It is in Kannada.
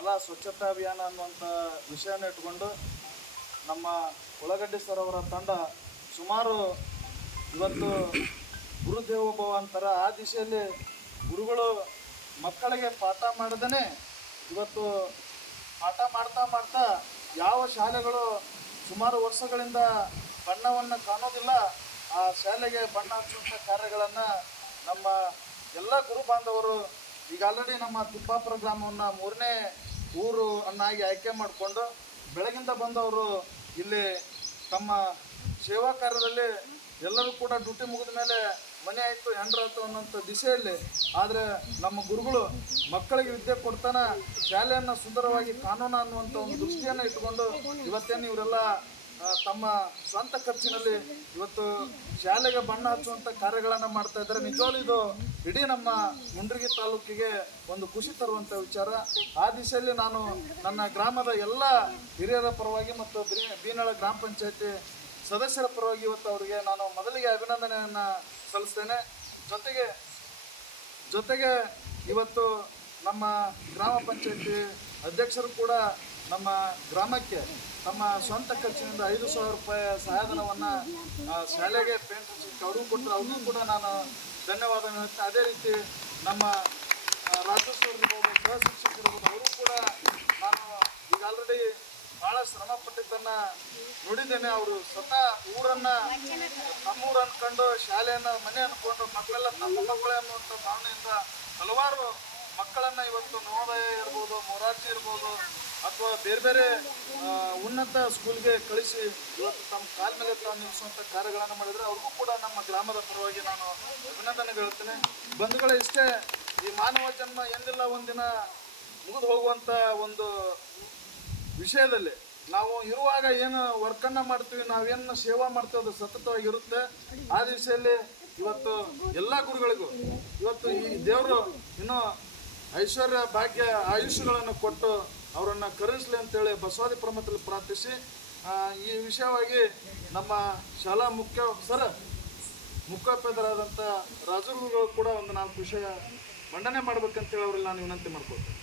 ಶಾಲಾ ಸ್ವಚ್ಛತಾ ಅಭಿಯಾನ ಅನ್ನುವಂಥ ವಿಷಯನ ಇಟ್ಕೊಂಡು ನಮ್ಮ ಉಳ್ಳಾಗಡ್ಡಿ ಸರ್ ಅವರ ತಂಡ ಸುಮಾರು ಇವತ್ತು ಗುರುದೇವೋಭವ ಅಂತಾರೆ ಆ ದಿಶೆಯಲ್ಲಿ ಗುರುಗಳು ಮಕ್ಕಳಿಗೆ ಪಾಠ ಮಾಡದೇ ಇವತ್ತು ಪಾಠ ಮಾಡ್ತಾ ಮಾಡ್ತಾ ಯಾವ ಶಾಲೆಗಳು ಸುಮಾರು ವರ್ಷಗಳಿಂದ ಬಣ್ಣವನ್ನು ಕಾಣೋದಿಲ್ಲ ಆ ಶಾಲೆಗೆ ಬಣ್ಣ ಹಚ್ಚುವಂಥ ಕಾರ್ಯಗಳನ್ನು ನಮ್ಮ ಎಲ್ಲ ಗುರು ಬಾಂಧವರು ಈಗ ಆಲ್ರೆಡಿ ನಮ್ಮ ತಿಪ್ಪಾಪುರ ಗ್ರಾಮವನ್ನು 3ನೇ ಊರು ಅನ್ನಾಗಿ ಆಯ್ಕೆ ಮಾಡಿಕೊಂಡು ಬೆಳಗಿಂದ ಬಂದವರು ಇಲ್ಲಿ ತಮ್ಮ ಸೇವಾ ಕಾರ್ಯದಲ್ಲಿ ಎಲ್ಲರೂ ಕೂಡ ಡ್ಯೂಟಿ ಮುಗಿದ ಮೇಲೆ ಮನೆ ಆಯಿತು ಹೆಂಡ್ರಾಯ್ತು ಅನ್ನೋಂಥ ದಿಶೆಯಲ್ಲಿ ಆದರೆ ನಮ್ಮ ಗುರುಗಳು ಮಕ್ಕಳಿಗೆ ವಿದ್ಯೆ ಕೊಡ್ತಾನೆ ಶಾಲೆಯನ್ನು ಸುಂದರವಾಗಿ ಕಾನೂನು ಅನ್ನುವಂಥ ಒಂದು ದೃಷ್ಟಿಯನ್ನು ಇಟ್ಟುಕೊಂಡು ಇವತ್ತೇನು ಇವರೆಲ್ಲ ತಮ್ಮ ಸ್ವಂತ ಖರ್ಚಿನಲ್ಲಿ ಇವತ್ತು ಶಾಲೆಗೆ ಬಣ್ಣ ಹಚ್ಚುವಂಥ ಕಾರ್ಯಗಳನ್ನು ಮಾಡ್ತಾ ಇದ್ದಾರೆ. ನಿಜವಾಗ್ಲೂ ಇದು ಇಡೀ ನಮ್ಮ ಮುಂಡ್ರಿಗಿ ತಾಲೂಕಿಗೆ ಒಂದು ಖುಷಿ ತರುವಂಥ ವಿಚಾರ. ಆ ದಿಶೆಯಲ್ಲಿ ನಾನು ನನ್ನ ಗ್ರಾಮದ ಎಲ್ಲ ಹಿರಿಯರ ಪರವಾಗಿ ಮತ್ತು ಬೀನಳ ಗ್ರಾಮ ಪಂಚಾಯತಿ ಸದಸ್ಯರ ಪರವಾಗಿ ಇವತ್ತು ಅವರಿಗೆ ನಾನು ಮೊದಲಿಗೆ ಅಭಿನಂದನೆಯನ್ನು ಸಲ್ಲಿಸ್ತೇನೆ. ಜೊತೆಗೆ ಇವತ್ತು ನಮ್ಮ ಗ್ರಾಮ ಪಂಚಾಯತಿ ಅಧ್ಯಕ್ಷರು ಕೂಡ ನಮ್ಮ ಗ್ರಾಮಕ್ಕೆ ತಮ್ಮ ಸ್ವಂತ ಖರ್ಚಿನಿಂದ 5,000 ರೂಪಾಯಿ ಸಹಾಯಧನವನ್ನು ಶಾಲೆಗೆ ಪೇಂಟ್ ಹಚ್ಚಲಿಕ್ಕೆ ಅವ್ರಿಗೂ ಕೊಟ್ಟರು. ಅವ್ರಿಗೂ ಕೂಡ ನಾನು ಧನ್ಯವಾದ ಹೇಳ್ತೇನೆ. ಅದೇ ರೀತಿ ನಮ್ಮ ರಾಜ್ಯೋತ್ಸವರಿರ್ಬೋದು, ಸಹ ಶಿಕ್ಷಕರಿರ್ಬೋದು, ಅವರು ಕೂಡ ನಾನು ಈಗ ಆಲ್ರೆಡಿ ಭಾಳ ಶ್ರಮ ಪಟ್ಟಿದ್ದನ್ನು ನೋಡಿದ್ದೇನೆ. ಅವರು ಸ್ವತಃ ಊರನ್ನು ನಮ್ಮೂರು ಅಂದ್ಕೊಂಡು ಶಾಲೆಯನ್ನು ಮನೆ ಅಂದ್ಕೊಂಡು ಮಕ್ಕಳೆಲ್ಲ ತಮ್ಮ ಮಕ್ಕಳೇ ಅನ್ನುವಂಥ ಭಾವನೆಯಿಂದ ಹಲವಾರು ಮಕ್ಕಳನ್ನು ಇವತ್ತು ನವೋದಯ ಇರ್ಬೋದು, ಮೊರಾರ್ಜಿ ಇರ್ಬೋದು ಅಥವಾ ಬೇರೆ ಬೇರೆ ಉನ್ನತ ಸ್ಕೂಲ್ಗೆ ಕಳಿಸಿ ಇವತ್ತು ತಮ್ಮ ಕಾಲ ಮೇಲೆ ತಾವು ನಿಲ್ಲಿಸುವಂಥ ಕಾರ್ಯಗಳನ್ನು ಮಾಡಿದರೆ ಅವ್ರಿಗೂ ಕೂಡ ನಮ್ಮ ಗ್ರಾಮದ ಪರವಾಗಿ ನಾನು ಅಭಿನಂದನೆ ಹೇಳ್ತೇನೆ. ಬಂಧುಗಳೇ, ಇಷ್ಟೇ ಈ ಮಾನವ ಜನ್ಮ ಎಂದಿಲ್ಲ ಒಂದಿನ ಮುಗಿದು ಹೋಗುವಂಥ ಒಂದು ವಿಷಯದಲ್ಲಿ ನಾವು ಇರುವಾಗ ಏನು ವರ್ಕನ್ನು ಮಾಡ್ತೀವಿ, ನಾವೇನು ಸೇವಾ ಮಾಡ್ತೀವಿ ಅದು ಸತತವಾಗಿರುತ್ತೆ. ಆ ದಿವಸದಲ್ಲಿ ಇವತ್ತು ಎಲ್ಲ ಗುರುಗಳಿಗೂ ಇವತ್ತು ಈ ದೇವರು ಇನ್ನೂ ಐಶ್ವರ್ಯ ಭಾಗ್ಯ ಆಯುಷ್ಯಗಳನ್ನು ಕೊಟ್ಟು ಅವರನ್ನು ಕರುಣಿಸಲಿ ಅಂತೇಳಿ ಬಸವಾದಿ ಪ್ರಮಥದಲ್ಲಿ ಪ್ರಾರ್ಥಿಸಿ ಈ ವಿಷಯವಾಗಿ ನಮ್ಮ ಶಾಲಾ ಮುಖ್ಯೋಪಾಧ್ಯಾಯರಾದಂಥ ರಾಜರುಗಳು ಕೂಡ ಒಂದು 4 ವಿಷಯ ಮಂಡನೆ ಮಾಡ್ಬೇಕಂತೇಳಿ ಅವರಲ್ಲಿ ನಾನು ವಿನಂತಿ ಮಾಡ್ಕೊಳ್ತೇನೆ.